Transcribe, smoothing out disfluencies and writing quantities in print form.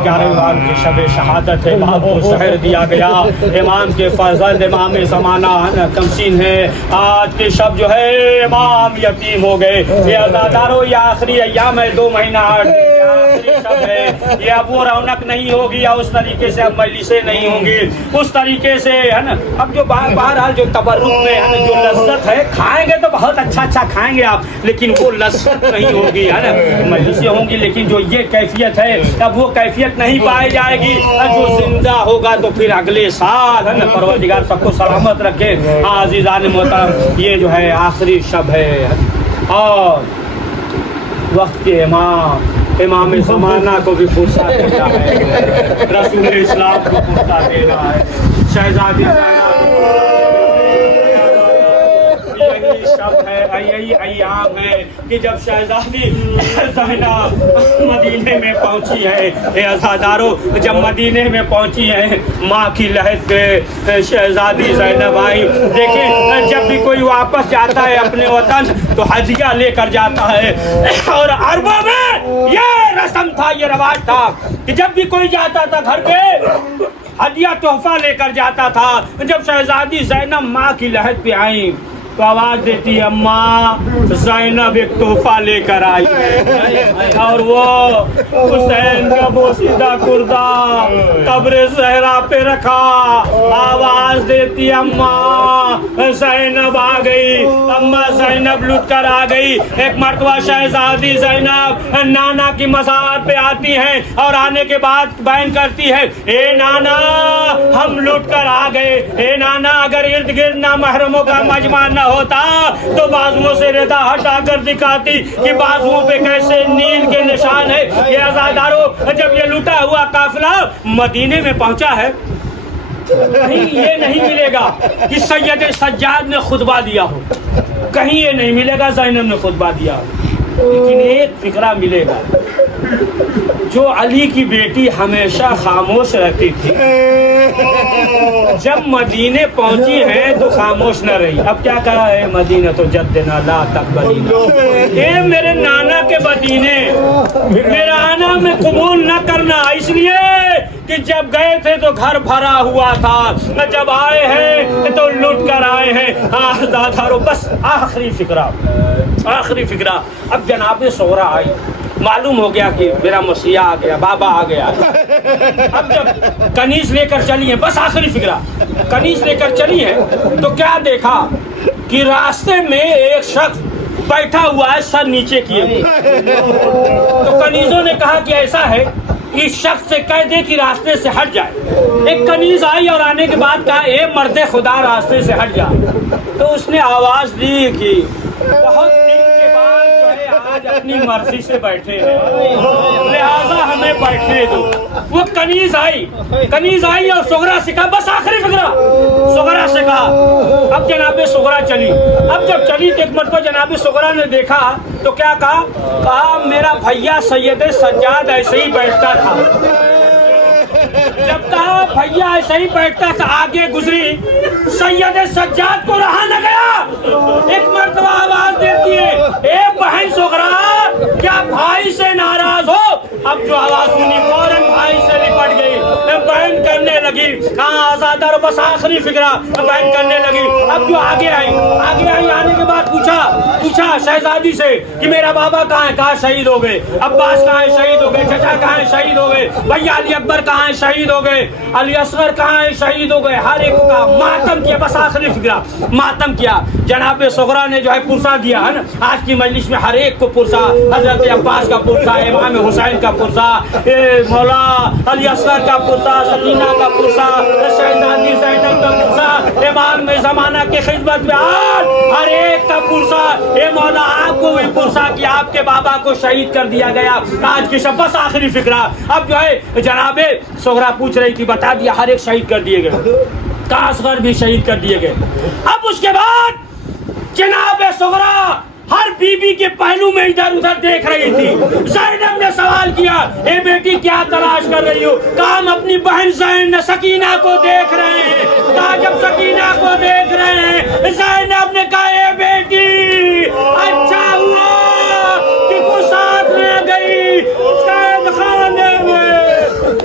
11 की शब शहादत है, बाप को शहर दिया गया, इमाम के फर्जंद इमाम ज़माना कमसीन है। आज की शब जो है इमाम यतीम हो गए। ये अज़ादारों ये आखिरी अय्याम है, 2 महीना आखिरी शब है। ये अब वो रौनक नहीं होगी या उस तरीके से अब मजलिसें नहीं होंगी उस तरीके से, है ना। अब जो बहरहाल जो तबर्रुक में है ना, जो लज्जत है, खाएंगे तो बहुत अच्छा खाएंगे आप, लेकिन वो लज्जत नहीं होगी, है ना। मजलिसें होंगी लेकिन जो ये कैफियत है अब वो कैफियत नहीं पाई जाएगी। जो जिंदा होगा तो फिर अगले साल, है ना, परवरदिगार सबको सलामत रखे। हाँ अज़ीज़ान मोहतरम, ये जो है आखिरी शब है और वक्त के इमाम ज़माना को भी फुर्सत देना है, रसूल इस्लाम को फुर्सत देना है, शहज़ादी यही शब्द है, यही अय्याम है कि जब शहज़ादी ज़ैनब मदीने में पहुंची है। ये अज़ादारों जब मदीने में पहुंची है, माँ की लहद पे शहज़ादी ज़ैनब आई। देखिए जब भी कोई वापस जाता है अपने वतन तो हदिया लेकर जाता है, और अरबों में ये रस्म था, ये रवाज था कि जब भी कोई जाता था घर पे हदिया तोहफा लेकर जाता था। जब शहज़ादी ज़ैनब माँ की लहद पे आई तो आवाज देती है, अम्मा ज़ैनब एक तोहफा लेकर आई है, और वो हुसैन का बोसीदा कुर्दा कब्र ज़हरा पे रखा। आवाज देती है, अम्मा ज़ैनब आ गई, अम्मा ज़ैनब लुट कर आ गई। एक मर्तबा शहज़ादी ज़ैनब नाना की मज़ार पे आती हैं और आने के बाद बयान करती है, ए नाना हम लुट कर आ गए। ए नाना अगर इर्द गिर्द ना महरमों का मजमा न होता तो बाजुओं से रेदा हटाकर दिखाती कि बाजुओं पे कैसे नींद के निशान है। ये अज़ादारों जब ये लूटा हुआ काफिला मदीने में पहुंचा है, कहीं ये नहीं मिलेगा कि सैयद सज्जाद ने खुतबा दिया हो, कहीं ये नहीं मिलेगा ज़ैनब ने खुतबा दिया हो, लेकिन एक फिक्रा मिलेगा, जो अली की बेटी हमेशा खामोश रहती थी, जब मदीने पहुंची है तो खामोश न रही। अब क्या कहा है, मदीना तो जद्दना ला तक़बलीना, ए मेरे नाना के मदीने मेरा आना में कबूल न करना, इसलिए कि जब गए थे तो घर भरा हुआ था, जब आए हैं तो लुट कर आए हैं। दादारो बस आखिरी फिक्रा। अब जनाब सोहरा आई, मालूम हो गया कि मेरा मसीहा आ गया, बाबा आ गया। अब जब कनीज लेकर चली है, बस आखिरी फिक्रा, कनीज लेकर चली है तो क्या देखा कि रास्ते में एक शख्स बैठा हुआ है सर नीचे किए। तो कनीजों ने कहा कि ऐसा है इस शख्स से कह दे कि रास्ते से हट जाए। एक कनीज आई और आने के बाद कहा, ए मर्दे खुदा रास्ते से हट जा। तो उसने आवाज दी कि बहुत दिन के बाद जो है आज अपनी मर्जी से बैठे हैं, लिहाजा हमें बैठने दो। वो कनीज आई और सुगरा से कहा, बस आखिरी फिक्रा, सुगरा से कहा। अब जनाबे सुगरा चली। अब जब चली तो एक मरतबा जनाबे सुगरा ने देखा तो क्या कहा मेरा भैया सैयद सज्जाद ऐसे ही बैठता था। जब कहा भैया ऐसे ही बैठता था, आगे गुजरी, सैयद सज्जाद को रहा न गया। एक मर्तबा आवाज देती है, ए बहन सुगरा, क्या भाई से नाराज हो? अब जो आवाज सुनी फौरन भाई से निपट गई, बहन करने लगी। हाँ आजादार बस आखिरी फिक्रा, बहन करने लगी। अब जो आगे आई, आने के बाद पूछा शहजादी से कि मेरा बाबा कहाँ है? कहाँ शहीद हो गए। अब्बास कहाँ है? शहीद हो गए। चचा कहाँ है? शहीद हो गए। भैया अली अकबर कहाँ है? शहीद हो गए। अली असगर कहाँ है? शहीद हो गए। हर एक का मातम किया, बस आखिरी फिक्रा मातम किया। जनाब सुगरा ने जो है पुरसा दिया है ना, आज की मजलिस में हर एक को पुरसा, हजरत अब्बास का पुरसा, इमाम हुसैन का पुरसा, मौला अली असगर का पुरसा, सकीना का पुरसा, शहजादी ज़ैनब का पुरसा, इमाम ज़माना के खिदमत में हर एक का पुरसा। ए मौला आपको भी पुरसा कि आपके बाबा को शहीद कर दिया गया आज की शब, बस आखिरी फिक्रा। अब जो है जनाबे सुगरा पूछ रही थी, बता दिया हर एक शहीद कर दिए गए, कासगर भी शहीद कर दिए गए। अब उसके बाद जनाबे सुगरा हर बीबी के पहलू में इधर उधर देख रही थी। ज़ैनब ने सवाल किया, ए बेटी क्या तलाश कर रही हो? कहा हम अपनी बहन ज़ैनब सकीना को देख रहे हैं। कहा जब सकीना को देख रहे हैं, ज़ैनब ने कहा, ए बेटी अच्छा हुआ कि वो साथ में गई कैद खाने में।